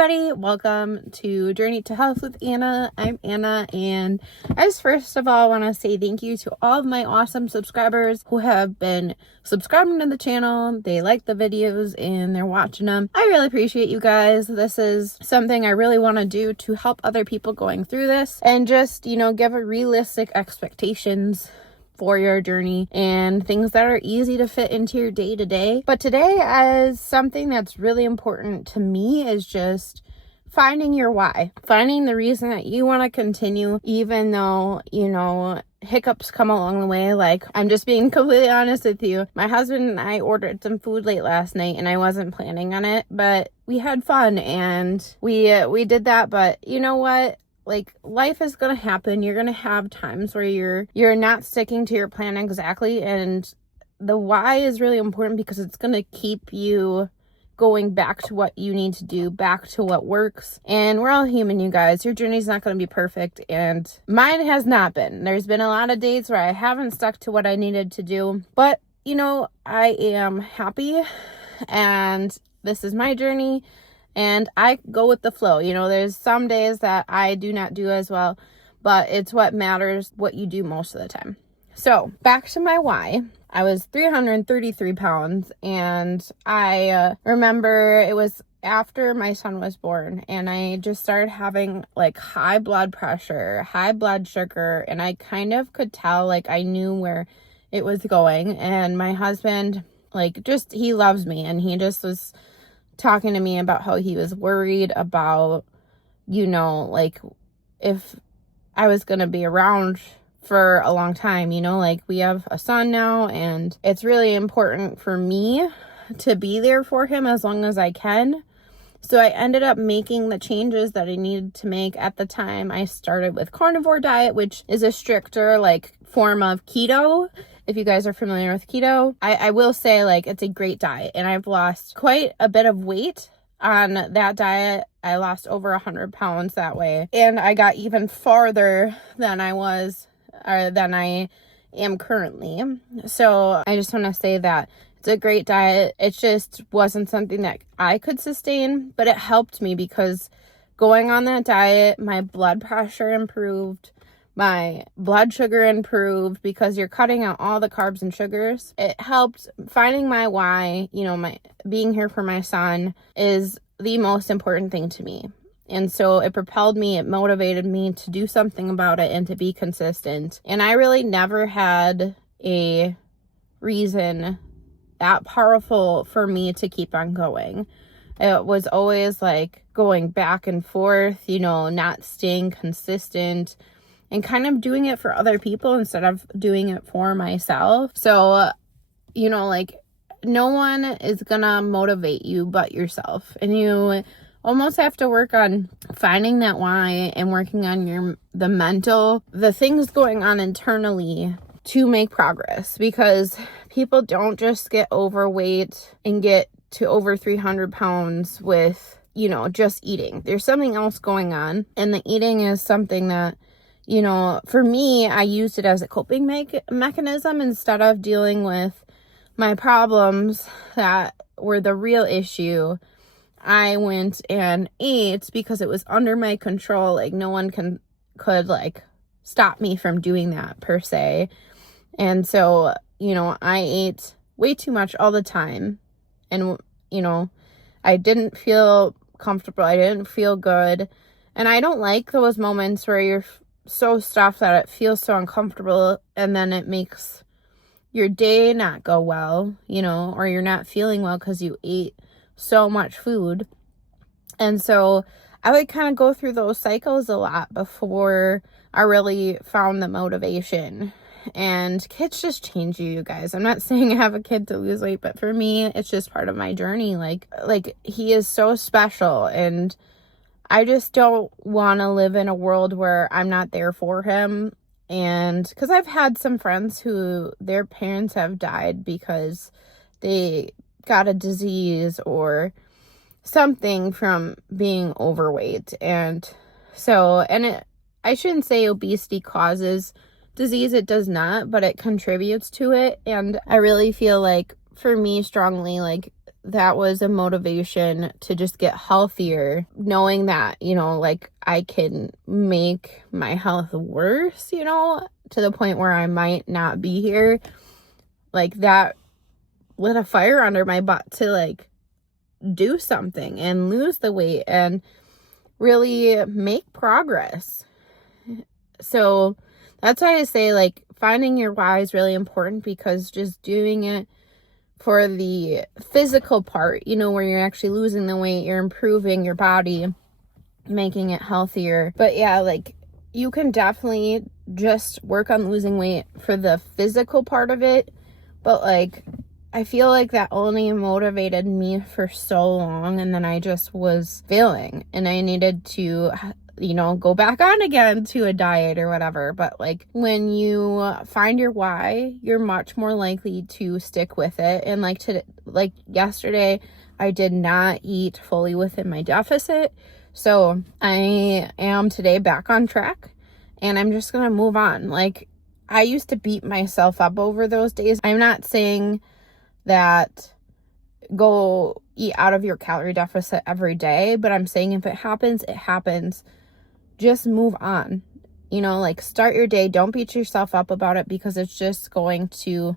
everybody, welcome to Journey to Health with Anna. I'm Anna, and I just first of all want to say thank you to all of my awesome subscribers who have been subscribing to the channel. They like the videos and they're watching them. I really appreciate you guys. This is something I really want to do to help other people going through this and just, give a realistic expectations for your journey and things that are easy to fit into your day-to-day. But today, as something that's really important to me, is just finding your why, finding the reason that you want to continue, even though, hiccups come along the way. Like, I'm just being completely honest with you. My husband and I ordered some food late last night and I wasn't planning on it, but we had fun and we did that. But you know what? Like, life is going to happen. You're going to have times where you're not sticking to your plan exactly. And the why is really important because it's going to keep you going back to what you need to do, back to what works. And we're all human, you guys. Your journey's not going to be perfect. And mine has not been. There's been a lot of days where I haven't stuck to what I needed to do. But, I am happy. And this is my journey. And I go with the flow. There's some days that I do not do as well, but it's what matters, what you do most of the time. So back to my why. I was 333 pounds, and I remember it was after my son was born, and I just started having like high blood pressure, high blood sugar, and I kind of could tell, like, I knew where it was going. And my husband, he loves me, and he just was talking to me about how he was worried about, if I was going to be around for a long time, we have a son now, and it's really important for me to be there for him as long as I can. So I ended up making the changes that I needed to make. At the time, I started with carnivore diet, which is a stricter form of keto. If you guys are familiar with keto, I will say it's a great diet, and I've lost quite a bit of weight on that diet. I lost over 100 pounds that way, and I got even farther than I am currently. So I just want to say that it's a great diet. It just wasn't something that I could sustain, but it helped me because going on that diet, my blood pressure improved. My blood sugar improved because you're cutting out all the carbs and sugars. It helped finding my why. My being here for my son is the most important thing to me. And so it propelled me, it motivated me to do something about it and to be consistent. And I really never had a reason that powerful for me to keep on going. It was always going back and forth, not staying consistent, and kind of doing it for other people instead of doing it for myself. So, no one is gonna motivate you but yourself. And you almost have to work on finding that why and working on the things going on internally to make progress. Because people don't just get overweight and get to over 300 pounds with, just eating. There's something else going on. And the eating is something that, for me, I used it as a coping mechanism instead of dealing with my problems that were the real issue. I went and ate because it was under my control. No one could stop me from doing that per se. And so, I ate way too much all the time. And, I didn't feel comfortable. I didn't feel good. And I don't like those moments where you're so stuffed that it feels so uncomfortable, and then it makes your day not go well, or you're not feeling well because you ate so much food. And so I would kind of go through those cycles a lot before I really found the motivation. And kids just change you guys. I'm not saying I have a kid to lose weight, but for me, it's just part of my journey. He is so special, and I just don't want to live in a world where I'm not there for him. And because I've had some friends who their parents have died because they got a disease or something from being overweight. And so, I shouldn't say obesity causes disease. It does not, but it contributes to it. And I really feel for me strongly, that was a motivation to just get healthier, knowing that, you know, like I can make my health worse, you know, to the point where I might not be here. Like that lit a fire under my butt to like do something and lose the weight and really make progress. So that's why I say like finding your why is really important, because just doing it for the physical part, you know, where you're actually losing the weight, you're improving your body, making it healthier. But yeah, like you can definitely just work on losing weight for the physical part of it. But like, I feel like that only motivated me for so long, and then I just was failing and I needed to, you know, go back on again to a diet or whatever. But like when you find your why, you're much more likely to stick with it. And like yesterday, I did not eat fully within my deficit. So I am today back on track, and I'm just going to move on. Like I used to beat myself up over those days. I'm not saying that go eat out of your calorie deficit every day, but I'm saying if it happens, it happens. Just move on. You know, like start your day. Don't beat yourself up about it, because it's just going to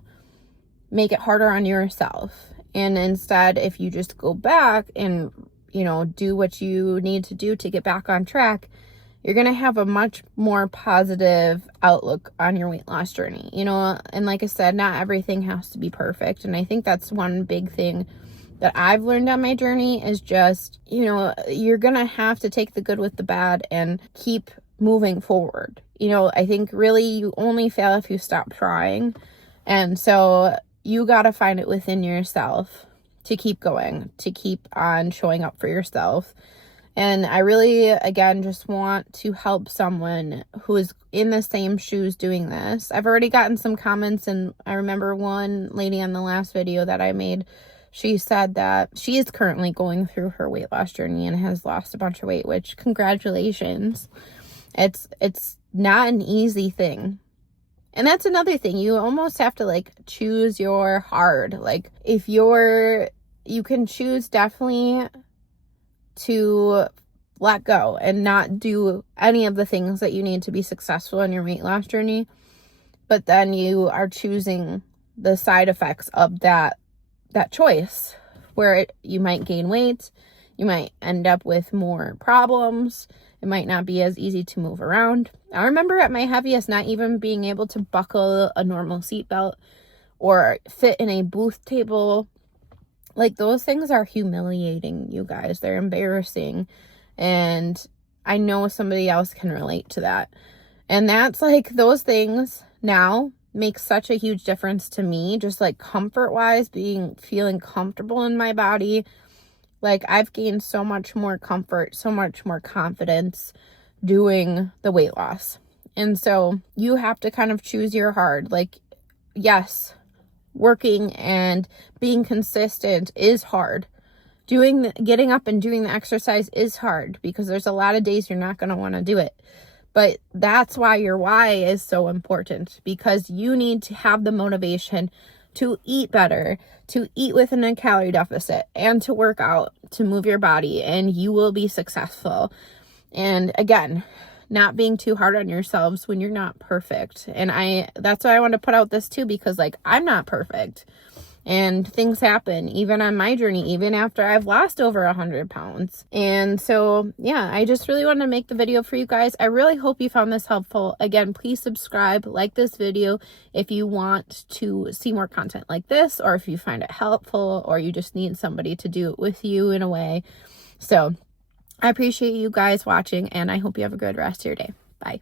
make it harder on yourself. And instead, if you just go back and, you know, do what you need to do to get back on track, you're going to have a much more positive outlook on your weight loss journey, you know. And like I said, not everything has to be perfect. And I think that's one big thing that I've learned on my journey is just, you know, you're going to have to take the good with the bad and keep moving forward. You know, I think really you only fail if you stop trying. And so you got to find it within yourself to keep going, to keep on showing up for yourself. And I really, again, just want to help someone who is in the same shoes doing this. I've already gotten some comments, and I remember one lady on the last video that I made, she said that she is currently going through her weight loss journey and has lost a bunch of weight, which congratulations. It's not an easy thing. And that's another thing. You almost have to like choose your hard. Like if you can choose definitely to let go and not do any of the things that you need to be successful in your weight loss journey, but then you are choosing the side effects of that choice, where you might gain weight, you might end up with more problems, it might not be as easy to move around. I remember at my heaviest not even being able to buckle a normal seatbelt or fit in a booth table. Like those things are humiliating, you guys. They're embarrassing. And I know somebody else can relate to that. And that's like those things now make such a huge difference to me, just like comfort wise, feeling comfortable in my body. Like I've gained so much more comfort, so much more confidence doing the weight loss. And so you have to kind of choose your hard. Like, yes, working and being consistent is hard. Getting up and doing the exercise is hard, because there's a lot of days you're not going to want to do it. But that's why your why is so important, because you need to have the motivation to eat better, to eat within a calorie deficit, and to work out, to move your body, and you will be successful. And again, not being too hard on yourselves when you're not perfect. And that's why I want to put out this too, because like I'm not perfect and things happen even on my journey, even after I've lost over 100 pounds. And so, yeah, I just really want to make the video for you guys. I really hope you found this helpful. Again, please subscribe, like this video if you want to see more content like this, or if you find it helpful, or you just need somebody to do it with you in a way. So I appreciate you guys watching, and I hope you have a good rest of your day. Bye.